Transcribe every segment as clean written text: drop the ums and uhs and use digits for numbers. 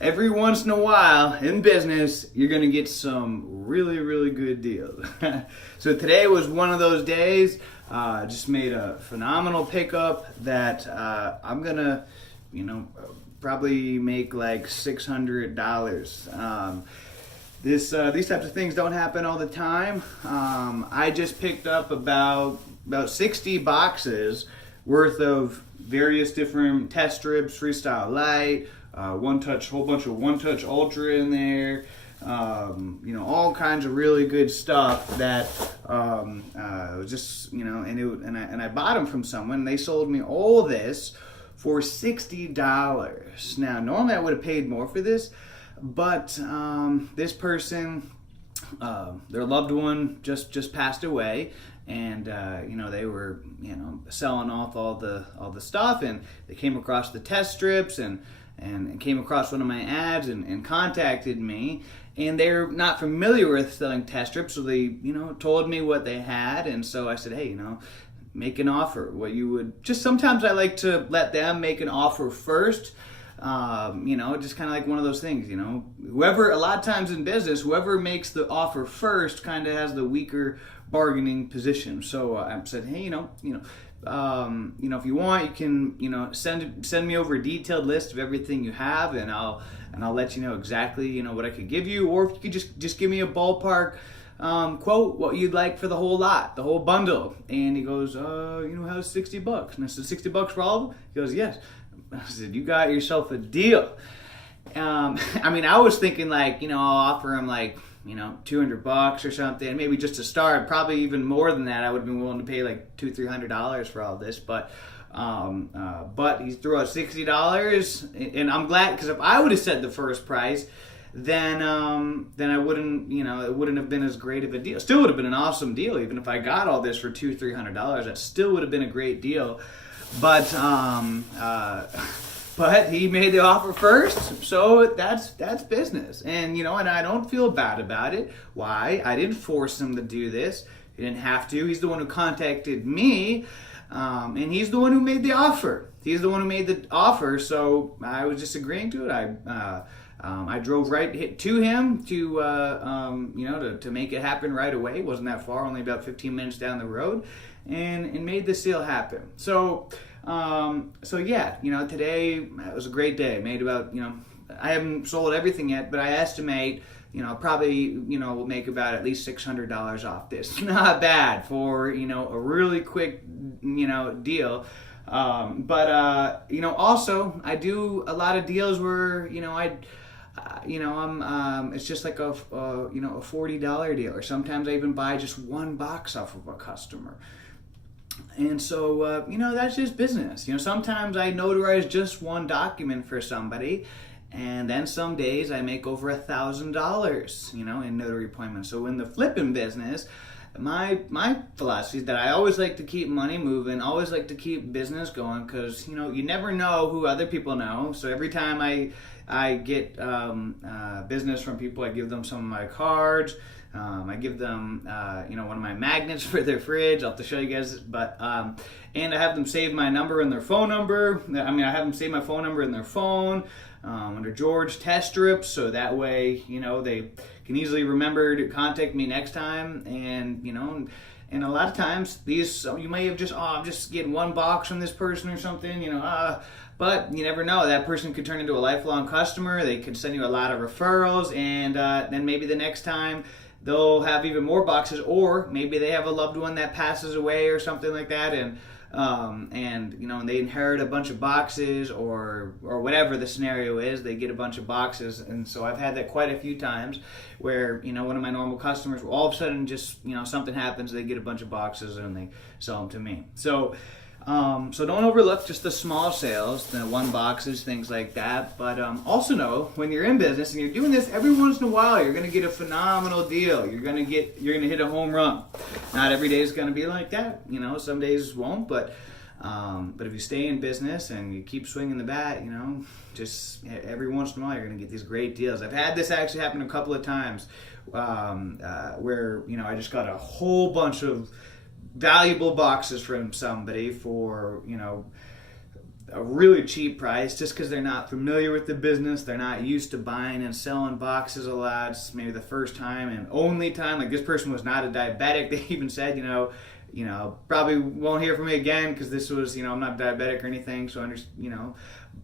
every once in a while in business, you're going to get some really, really good deals. So today was one of those days. Just made a phenomenal pickup that I'm going to, probably make like $600. These types of things don't happen all the time. I just picked up about 60 boxes worth of various different test strips, Freestyle Light, whole bunch of One Touch Ultra in there. All kinds of really good stuff that was just, and I bought them from someone. And they sold me all this for $60. Now, normally I would have paid more for this, but this person, their loved one just passed away, and they were selling off all the stuff, and they came across the test strips and came across one of my ads and contacted me, and they're not familiar with selling test strips, so they told me what they had, and so I said, hey, make an offer. What you would just sometimes I like to let them make an offer first. Just kind of like one of those things, whoever, a lot of times in business, whoever makes the offer first kind of has the weaker bargaining position. So I said, hey, if you want, you can, send me over a detailed list of everything you have, and I'll let you know exactly, what I could give you, or if you could just give me a ballpark quote what you'd like for the whole lot, the whole bundle. And he goes, how's $60? And I said, $60 for all of them? He goes, yes. I said, you got yourself a deal. I was thinking like, I'll offer him like, $200 or something, maybe just to start. Probably even more than that. I would have been willing to pay like $200-300 for all this, but he threw out $60, and I'm glad, because if I would have said the first price, then I wouldn't, it wouldn't have been as great of a deal. Still would have been an awesome deal, even if I got all this for $200-300. That still would have been a great deal. But he made the offer first, so that's business. And and I don't feel bad about it. Why? I didn't force him to do this. He didn't have to. He's the one who contacted me, and he's the one who made the offer. He's the one who made the offer, so I was just agreeing to it. I drove right to him to make it happen right away. It wasn't that far, only about 15 minutes down the road, and made this deal happen. So today it was a great day. Made about, I haven't sold everything yet, but I estimate, probably, we'll make about at least $600 off this. Not bad for, a really quick, deal. Also I do a lot of deals where, it's just like a $40 deal, or sometimes I even buy just one box off of a customer. And so, that's just business. Sometimes I notarize just one document for somebody, and then some days I make over $1,000, in notary appointments. So in the flipping business, my philosophy is that I always like to keep money moving, always like to keep business going, because, you never know who other people know. So every time I get business from people, I give them some of my cards. I give them, one of my magnets for their fridge. I'll have to show you guys, but and I have them save my number in their phone number. I have them save my phone number in their phone under George Test Strips, so that way, they can easily remember to contact me next time. And and a lot of times these, you may have just, I'm just getting one box from this person or something, but you never know. That person could turn into a lifelong customer. They could send you a lot of referrals, and then maybe the next time they'll have even more boxes, or maybe they have a loved one that passes away or something like that, and they inherit a bunch of boxes, or whatever the scenario is, they get a bunch of boxes. And so I've had that quite a few times where, one of my normal customers will all of a sudden just, something happens, they get a bunch of boxes and they sell them to me. So don't overlook just the small sales, the one boxes, things like that. But also know, when you're in business and you're doing this every once in a while, you're going to get a phenomenal deal. You're going to hit a home run. Not every day is going to be like that. Some days won't. But if you stay in business and you keep swinging the bat, just every once in a while, you're going to get these great deals. I've had this actually happen a couple of times where I just got a whole bunch of valuable boxes from somebody for a really cheap price just because they're not familiar with the business. They're not used to buying and selling boxes a lot. It's maybe the first time and only time. Like, this person was not a diabetic. They even said, probably won't hear from me again because this was, I'm not diabetic or anything. So,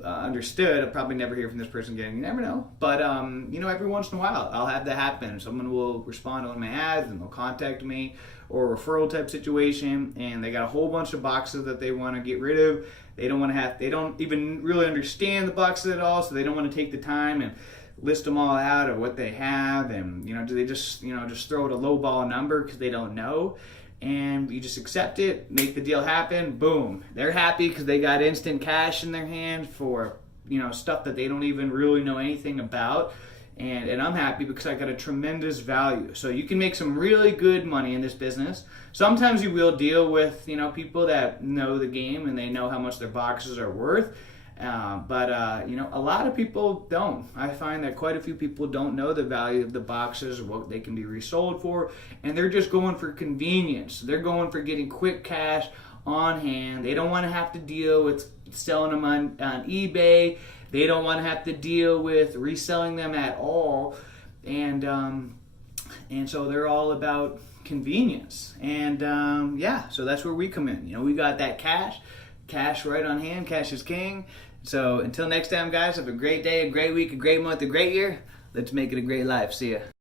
understood. I'll probably never hear from this person again. You never know. But, every once in a while, I'll have that happen. Someone will respond to one of my ads and they'll contact me, or a referral type situation, and they got a whole bunch of boxes that they want to get rid of. They don't even really understand the boxes at all, so they don't want to take the time and list them all out of what they have, and do they just throw it a low ball number because they don't know, and you just accept it, make the deal happen, boom. They're happy because they got instant cash in their hand for stuff that they don't even really know anything about. And I'm happy because I got a tremendous value. So you can make some really good money in this business. Sometimes you will deal with people that know the game and they know how much their boxes are worth. But a lot of people don't. I find that quite a few people don't know the value of the boxes or what they can be resold for, and they're just going for convenience. They're going for getting quick cash on hand. They don't want to have to deal with selling them on eBay. They don't want to have to deal with reselling them at all, and so they're all about convenience. And so that's where we come in. We got that cash right on hand. Cash is king. So until next time, guys, have a great day, a great week, a great month, a great year. Let's make it a great life. See ya.